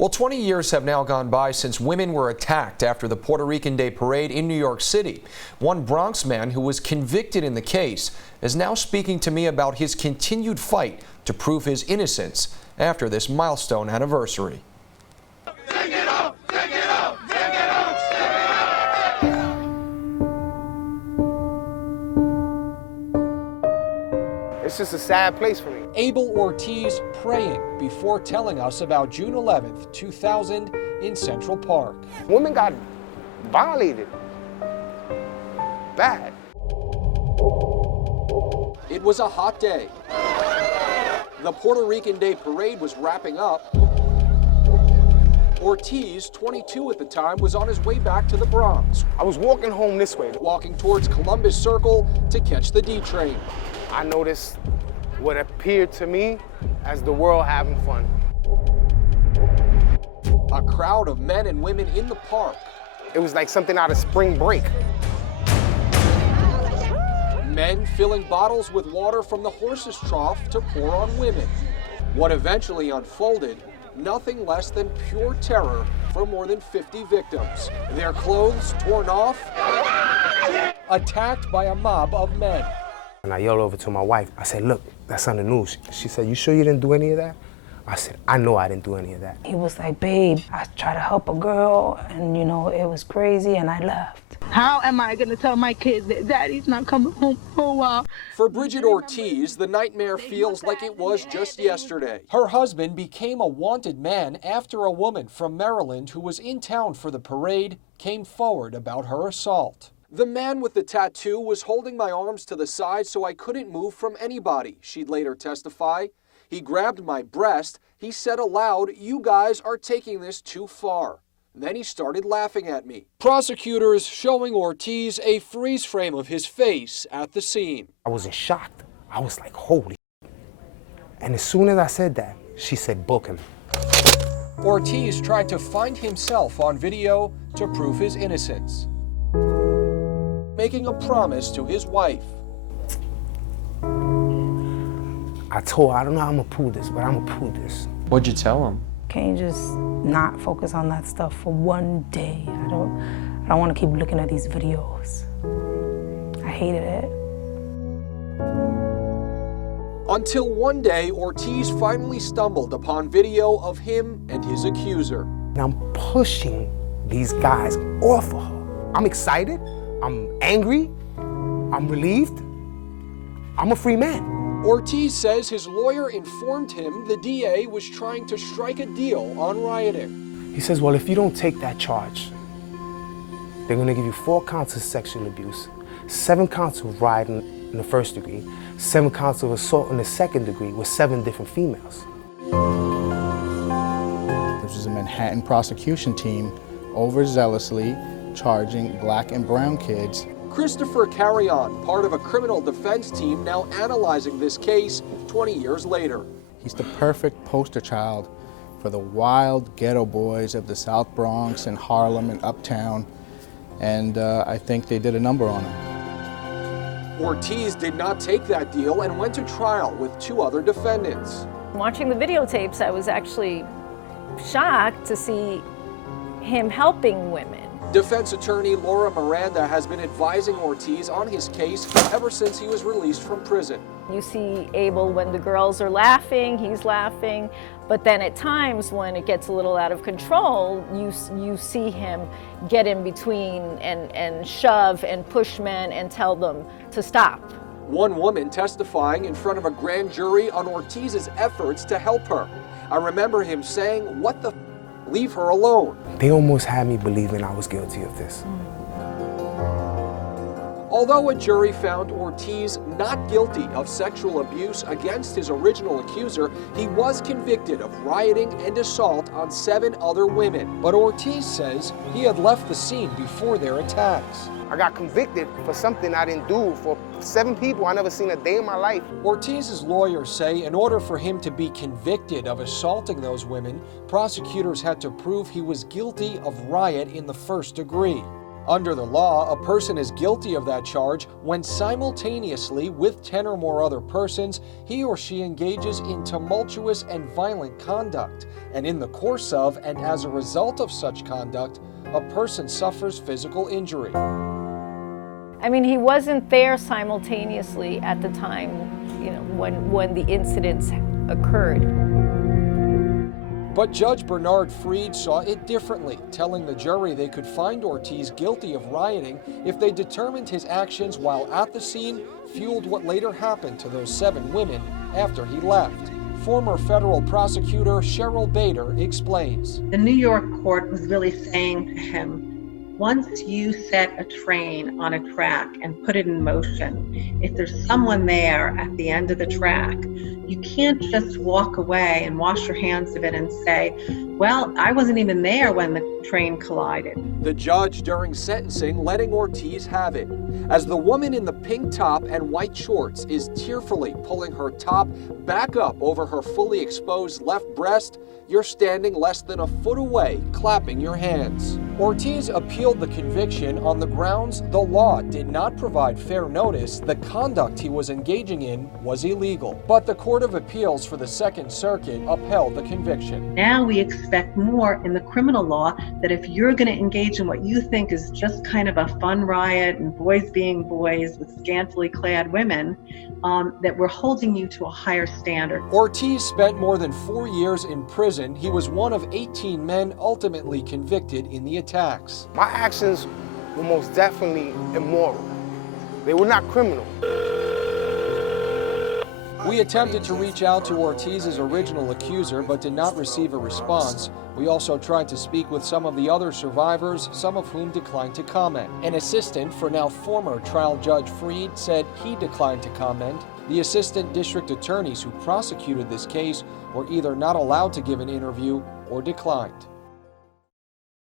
Well, 20 years have now gone by since women were attacked after the Puerto Rican Day Parade in New York City. One Bronx man who was convicted in the case is now speaking to me about his continued fight to prove his innocence after this milestone anniversary. It's just a sad place for me. Abel Ortiz praying before telling us about June 11th, 2000 in Central Park. Women got violated. Bad. It was a hot day. The Puerto Rican Day Parade was wrapping up. Ortiz, 22 at the time, was on his way back to the Bronx. I was walking home this way. Walking towards Columbus Circle to catch the D train. I noticed what appeared to me as the world having fun. A crowd of men and women in the park. It was like something out of spring break. Men filling bottles with water from the horse's trough to pour on women. What eventually unfolded, nothing less than pure terror for more than 50 victims. Their clothes torn off, attacked by a mob of men. And I yelled over to my wife. I said, look, that's on the news. She said, you sure you didn't do any of that? I said, I know I didn't do any of that. He was like, babe, I tried to help a girl and you know, it was crazy and I left. How am I gonna tell my kids that daddy's not coming home for a while? For Bridget Ortiz, the nightmare feels like it was just yesterday. Her husband became a wanted man after a woman from Maryland who was in town for the parade came forward about her assault. The man with the tattoo was holding my arms to the side so I couldn't move from anybody, she'd later testify. He grabbed my breast. He said aloud, "You guys are taking this too far." Then he started laughing at me. Prosecutors showing Ortiz a freeze frame of his face at the scene. I was in shock. I was like, holy. And as soon as I said that, she said, book him. Ortiz tried to find himself on video to prove his innocence, making a promise to his wife. I told her, I don't know how I'm gonna prove this, but I'm gonna prove this. What'd you tell him? Can you just not focus on that stuff for one day? I don't want to keep looking at these videos. I hated it. Until one day, Ortiz finally stumbled upon video of him and his accuser. And I'm pushing these guys off of her. I'm excited, I'm angry, I'm relieved. I'm a free man. Ortiz says his lawyer informed him the DA was trying to strike a deal on rioting. He says, well, if you don't take that charge, they're gonna give you 4 counts of sexual abuse, 7 counts of rioting in the first degree, 7 counts of assault in the second degree with 7 different females. This was a Manhattan prosecution team overzealously charging black and brown kids. Christopher Carrion, part of a criminal defense team now analyzing this case 20 years later. He's the perfect poster child for the wild ghetto boys of the South Bronx and Harlem and Uptown, and I think they did a number on him. Ortiz did not take that deal and went to trial with 2 other defendants. Watching the videotapes, I was actually shocked to see him helping women. Defense attorney Laura Miranda has been advising Ortiz on his case ever since he was released from prison. You see Abel when the girls are laughing, he's laughing, but then at times when it gets a little out of control, you see him get in between and shove and push men and tell them to stop. One woman testifying in front of a grand jury on Ortiz's efforts to help her. I remember him saying, "What the f***? Leave her alone." They almost had me believing I was guilty of this. Although a jury found Ortiz not guilty of sexual abuse against his original accuser, he was convicted of rioting and assault on 7 other women. But Ortiz says he had left the scene before their attacks. I got convicted for something I didn't do for 7 people I never seen a day in my life. Ortiz's lawyers say in order for him to be convicted of assaulting those women, prosecutors had to prove he was guilty of riot in the first degree. Under the law, a person is guilty of that charge when simultaneously, with 10 or more other persons, he or she engages in tumultuous and violent conduct, and in the course of and as a result of such conduct, a person suffers physical injury. I mean, he wasn't there simultaneously at the time, when the incidents occurred. But Judge Bernard Freed saw it differently, telling the jury they could find Ortiz guilty of rioting if they determined his actions while at the scene fueled what later happened to those 7 women after he left. Former federal prosecutor Cheryl Bader explains. The New York court was really saying to him, once you set a train on a track and put it in motion, if there's someone there at the end of the track, you can't just walk away and wash your hands of it and say, well, I wasn't even there when the train collided. The judge during sentencing letting Ortiz have it. As the woman in the pink top and white shorts is tearfully pulling her top back up over her fully exposed left breast, you're standing less than a foot away, clapping your hands. Ortiz appealed the conviction on the grounds the law did not provide fair notice the conduct he was engaging in was illegal. But the Court of Appeals for the Second Circuit upheld the conviction. Now we expect more in the criminal law that if you're going to engage in what you think is just kind of a fun riot and boys being boys with scantily clad women, that we're holding you to a higher standard. Ortiz spent more than 4 years in prison. He was one of 18 men ultimately convicted in the attacks. My actions were most definitely immoral. They were not criminal. We attempted to reach out to Ortiz's original accuser, but did not receive a response. We also tried to speak with some of the other survivors, some of whom declined to comment. An assistant for now former trial judge Freed said he declined to comment. The assistant district attorneys who prosecuted this case were either not allowed to give an interview or declined.